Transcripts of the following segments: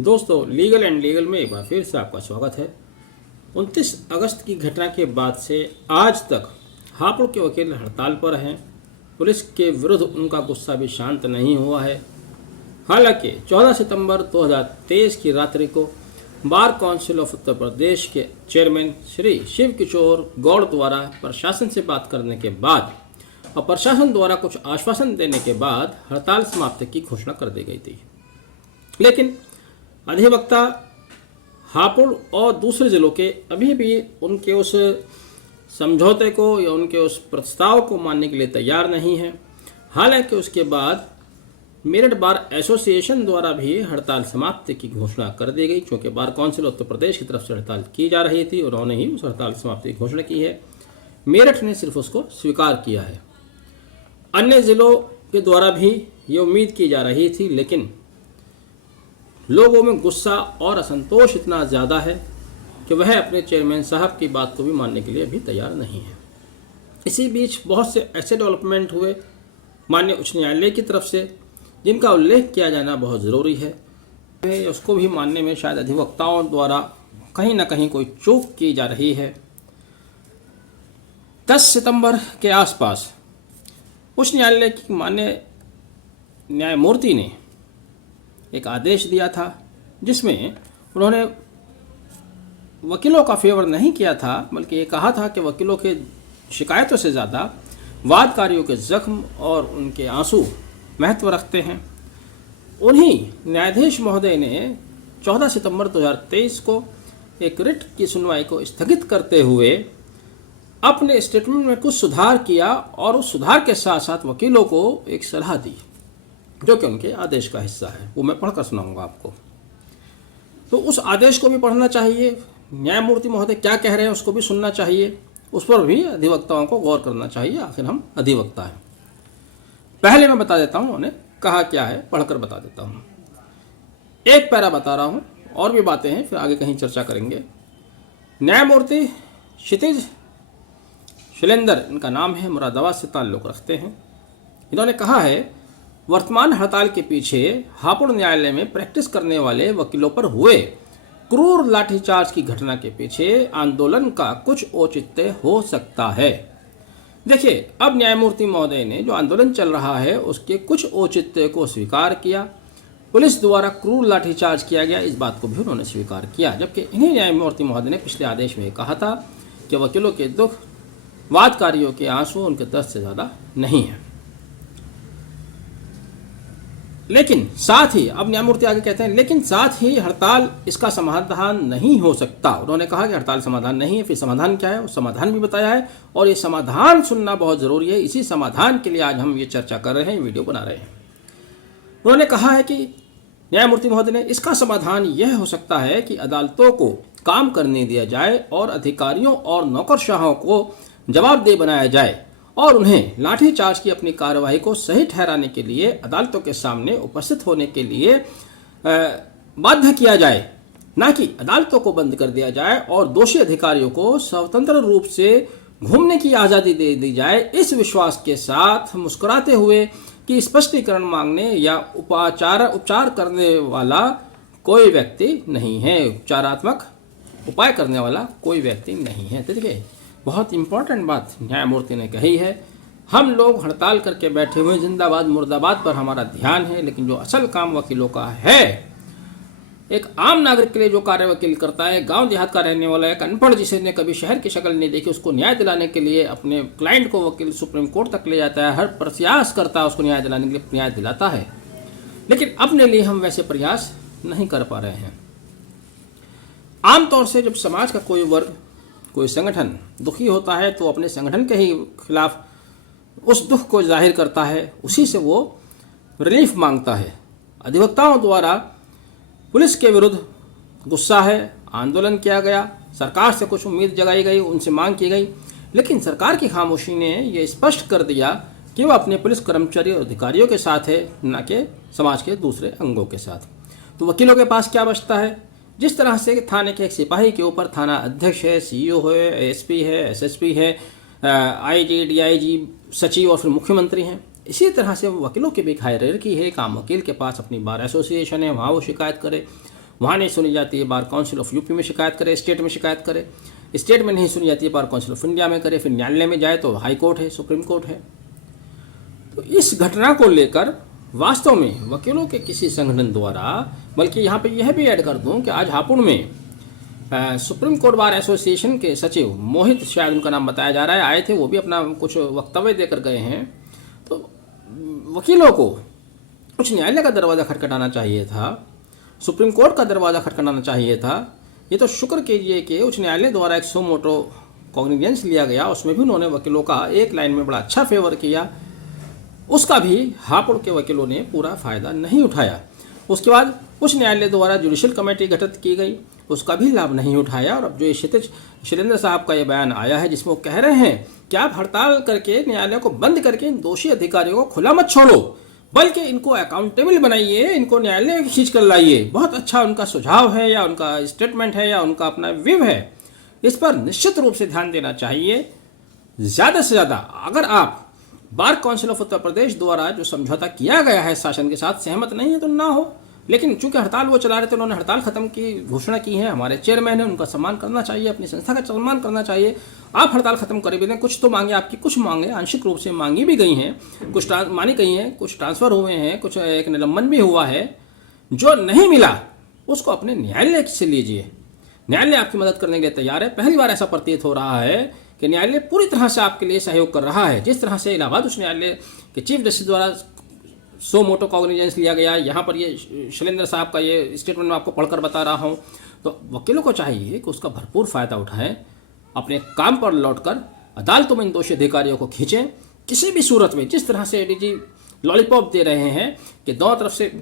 दोस्तों, legal and legal में एक बार फिर से आपका स्वागत है। 29 अगस्त की घटना के बाद से आज तक हापुड़ के वकील हड़ताल पर हैं। पुलिस के विरुद्ध उनका गुस्सा भी शांत नहीं हुआ है। हालांकि 14 सितंबर 2023 की रात्रि को bar council of Uttar Pradesh के चेयरमैन श्री शिव किशोर गौड़ द्वारा प्रशासन से बात करने के बाद और प्रशासन द्वारा कुछ आश्वासन देने के बाद हड़ताल समाप्ति की घोषणा कर दी गई थी। लेकिन अधिवक्ता हापुड़ और दूसरे जिलों के अभी भी उनके उस समझौते को या उनके उस प्रस्ताव को मानने के लिए तैयार नहीं है। हालांकि उसके बाद मेरठ बार एसोसिएशन द्वारा भी हड़ताल समाप्ति की घोषणा कर दी गई, क्योंकि बार काउंसिल उत्तर प्रदेश की तरफ से हड़ताल की जा रही थी और उन्होंने ही उस हड़ताल समाप्ति की घोषणा की है। मेरठ ने सिर्फ उसको स्वीकार किया है। अन्य जिलों के द्वारा भी ये उम्मीद की जा रही थी, लेकिन लोगों में गुस्सा और असंतोष इतना ज़्यादा है कि वह अपने चेयरमैन साहब की बात को भी मानने के लिए भी तैयार नहीं है। इसी बीच बहुत से ऐसे डेवलपमेंट हुए माननीय उच्च न्यायालय की तरफ से, जिनका उल्लेख किया जाना बहुत ज़रूरी है। उसको भी मानने में शायद अधिवक्ताओं द्वारा कहीं ना कहीं कोई चूक की जा रही है। 10 सितंबर के आसपास उच्च न्यायालय की माननीय न्यायमूर्ति ने एक आदेश दिया था, जिसमें उन्होंने वकीलों का फेवर नहीं किया था, बल्कि ये कहा था कि वकीलों के शिकायतों से ज़्यादा वादकारियों के जख्म और उनके आंसू महत्व रखते हैं। उन्हीं न्यायाधीश महोदय ने 14 सितंबर 2023 को एक रिट की सुनवाई को स्थगित करते हुए अपने स्टेटमेंट में कुछ सुधार किया और उस सुधार के साथ साथ वकीलों को एक सलाह दी, जो कि उनके आदेश का हिस्सा है। वो मैं पढ़कर सुनाऊंगा आपको। तो उस आदेश को भी पढ़ना चाहिए, न्यायमूर्ति महोदय क्या कह रहे हैं उसको भी सुनना चाहिए, उस पर भी अधिवक्ताओं को गौर करना चाहिए। आखिर हम अधिवक्ता हैं। पहले मैं बता देता हूँ उन्होंने कहा क्या है, पढ़कर बता देता हूँ। एक पैरा बता रहा हूँ, और भी बातें हैं, फिर आगे कहीं चर्चा करेंगे। न्यायमूर्ति क्षितिज शैलेंद्र इनका नाम है, मुरादाबाद से ताल्लुक़ रखते हैं। इन्होंने कहा है, वर्तमान हड़ताल के पीछे हापुड़ न्यायालय में प्रैक्टिस करने वाले वकीलों पर हुए क्रूर लाठीचार्ज की घटना के पीछे आंदोलन का कुछ औचित्य हो सकता है। देखिए, अब न्यायमूर्ति महोदय ने जो आंदोलन चल रहा है उसके कुछ औचित्य को स्वीकार किया। पुलिस द्वारा क्रूर लाठीचार्ज किया गया, इस बात को भी उन्होंने स्वीकार किया। जबकि इन्हीं न्यायमूर्ति महोदय ने पिछले आदेश में कहा था कि वकीलों के दुख वादकारियों के आंसू उनके दर्द से ज़्यादा नहीं है। लेकिन साथ ही अब न्यायमूर्ति आगे कहते हैं, लेकिन साथ ही हड़ताल इसका समाधान नहीं हो सकता। उन्होंने कहा कि हड़ताल समाधान नहीं है। फिर समाधान क्या है, उस समाधान भी बताया है, और ये समाधान सुनना बहुत ज़रूरी है। इसी समाधान के लिए आज हम ये चर्चा कर रहे हैं, वीडियो बना रहे हैं। उन्होंने कहा है कि न्यायमूर्ति महोदय ने, इसका समाधान यह हो सकता है कि अदालतों को काम करने दिया जाए और अधिकारियों और नौकरशाहों को जवाबदेह बनाया जाए और उन्हें लाठीचार्ज की अपनी कार्यवाही को सही ठहराने के लिए अदालतों के सामने उपस्थित होने के लिए बाध्य किया जाए, ना कि अदालतों को बंद कर दिया जाए और दोषी अधिकारियों को स्वतंत्र रूप से घूमने की आज़ादी दे दी जाए, इस विश्वास के साथ मुस्कुराते हुए कि स्पष्टीकरण मांगने या उपचार करने वाला कोई व्यक्ति नहीं है, उपचारात्मक उपाय करने वाला कोई व्यक्ति नहीं है। तो देखिए, बहुत इंपॉर्टेंट बात न्यायमूर्ति ने कही है। हम लोग हड़ताल करके बैठे हुए जिंदाबाद मुर्दाबाद पर हमारा ध्यान है, लेकिन जो असल काम वकीलों का है, एक आम नागरिक के लिए जो कार्य वकील करता है, गांव देहात का रहने वाला एक अनपढ़ जिसने कभी शहर की शक्ल नहीं देखी, उसको न्याय दिलाने के लिए अपने क्लाइंट को वकील सुप्रीम कोर्ट तक ले जाता है, हर प्रयास करता है उसको न्याय दिलाने के लिए, न्याय दिलाता है। लेकिन अपने लिए हम वैसे प्रयास नहीं कर पा रहे हैं। आमतौर से जब समाज का कोई वर्ग, कोई संगठन दुखी होता है तो अपने संगठन के ही खिलाफ उस दुख को जाहिर करता है, उसी से वो रिलीफ मांगता है। अधिवक्ताओं द्वारा पुलिस के विरुद्ध गुस्सा है, आंदोलन किया गया, सरकार से कुछ उम्मीद जगाई गई, उनसे मांग की गई, लेकिन सरकार की खामोशी ने ये स्पष्ट कर दिया कि वह अपने पुलिस कर्मचारी और अधिकारियों के साथ है, न कि समाज के दूसरे अंगों के साथ। तो वकीलों के पास क्या बचता है? जिस तरह से थाने के एक सिपाही के ऊपर थाना अध्यक्ष है, सीईओ है, एसपी है, एसएसपी है, आईजी, डीआईजी, सचिव और फिर मुख्यमंत्री हैं, इसी तरह से वकीलों की भी एक हायरार्की है। एक आम वकील के पास अपनी बार एसोसिएशन है, वहाँ वो शिकायत करे, वहाँ नहीं सुनी जाती है, बार काउंसिल ऑफ यूपी में शिकायत करे, स्टेट में शिकायत करे, स्टेट में नहीं सुनी जाती है, बार काउंसिल ऑफ इंडिया में करे, फिर न्यायालय में जाए तो हाई कोर्ट है, सुप्रीम कोर्ट है। तो इस घटना को लेकर वास्तव में वकीलों के किसी संगठन द्वारा, बल्कि यहाँ पे यह भी ऐड कर दूँ कि आज हापुड़ में सुप्रीम कोर्ट बार एसोसिएशन के सचिव मोहित, शायद उनका नाम बताया जा रहा है, आए थे, वो भी अपना कुछ वक्तव्य देकर गए हैं। तो वकीलों को उच्च न्यायालय का दरवाज़ा खटखटाना चाहिए था, सुप्रीम कोर्ट का दरवाज़ा खटखटाना चाहिए था। ये तो शुक्र कीजिए कि उच्च न्यायालय द्वारा एक सो मोटो कॉग्निजेंस लिया गया, उसमें भी उन्होंने वकीलों का एक लाइन में बड़ा अच्छा फेवर किया, उसका भी हापुड़ के वकीलों ने पूरा फ़ायदा नहीं उठाया। उसके बाद उच्च न्यायालय द्वारा जुडिशल कमेटी गठित की गई, उसका भी लाभ नहीं उठाया। और अब जो ये क्षितिज शैलेंद्र साहब का ये बयान आया है जिसमें वो कह रहे हैं कि आप हड़ताल करके न्यायालय को बंद करके इन दोषी अधिकारियों को खुला मत छोड़ो, बल्कि इनको अकाउंटेबल बनाइए, इनको न्यायालय खींच कर लाइए। बहुत अच्छा उनका सुझाव है, या उनका स्टेटमेंट है, या उनका अपना व्यू है। इस पर निश्चित रूप से ध्यान देना चाहिए। ज़्यादा से ज़्यादा अगर आप bar council of Uttar Pradesh द्वारा जो समझौता किया गया है शासन के साथ सहमत नहीं है तो ना हो, लेकिन चूंकि हड़ताल वो चला रहे थे, उन्होंने हड़ताल खत्म की घोषणा की है, हमारे चेयरमैन है, उनका सम्मान करना चाहिए, अपनी संस्था का सम्मान करना चाहिए। आप हड़ताल खत्म करे भी दें, कुछ तो मांगे आपकी, कुछ मांगे आंशिक रूप से मांगी भी गई हैं, कुछ मानी गई हैं, कुछ ट्रांसफर हुए हैं, कुछ एक निलंबन भी हुआ है। जो नहीं मिला उसको अपने न्यायालय से लीजिए, न्यायालय आपकी मदद करने के लिए तैयार है। पहली बार ऐसा प्रतीत हो रहा है कि न्यायालय पूरी तरह से आपके लिए सहयोग कर रहा है। जिस तरह से इलाहाबाद उच्च न्यायालय के चीफ जस्टिस द्वारा सो मोटो कॉग्निजेंस लिया गया, यहाँ पर ये शैलेंद्र साहब का ये स्टेटमेंट मैं आपको पढ़कर बता रहा हूँ, तो वकीलों को चाहिए कि उसका भरपूर फ़ायदा उठाएं, अपने काम पर लौटकर अदालतों में इन दोषी अधिकारियों को खींचें। किसी भी सूरत में जिस तरह से एडीजी लॉलीपॉप दे रहे हैं कि दोनों तरफ से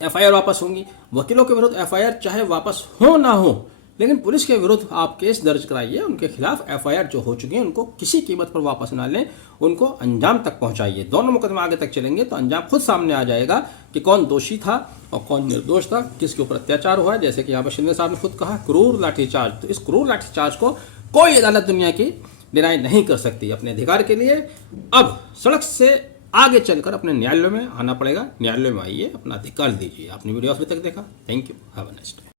एफआईआर वापस होंगी, वकीलों के विरुद्ध एफआईआर चाहे वापस हो ना हो, लेकिन पुलिस के विरुद्ध आप केस दर्ज कराइए, उनके खिलाफ एफआईआर जो हो चुकी है उनको किसी कीमत पर वापस ना लें, उनको अंजाम तक पहुंचाइए। दोनों मुकदमे आगे तक चलेंगे तो अंजाम खुद सामने आ जाएगा कि कौन दोषी था और कौन निर्दोष था, किसके ऊपर अत्याचार हुआ है। जैसे कि यहाँ पर शिंदे साहब ने खुद कहा क्रूर लाठीचार्ज, तो इस क्रूर लाठीचार्ज को कोई अदालत दुनिया की डिनाई नहीं कर सकती। अपने अधिकार के लिए अब सड़क से आगे चलकर अपने न्यायालय में आना पड़ेगा। न्यायालय में आइए, अपना अधिकार दीजिए। आपने वीडियो अभी तक देखा, thank you, have a nice day.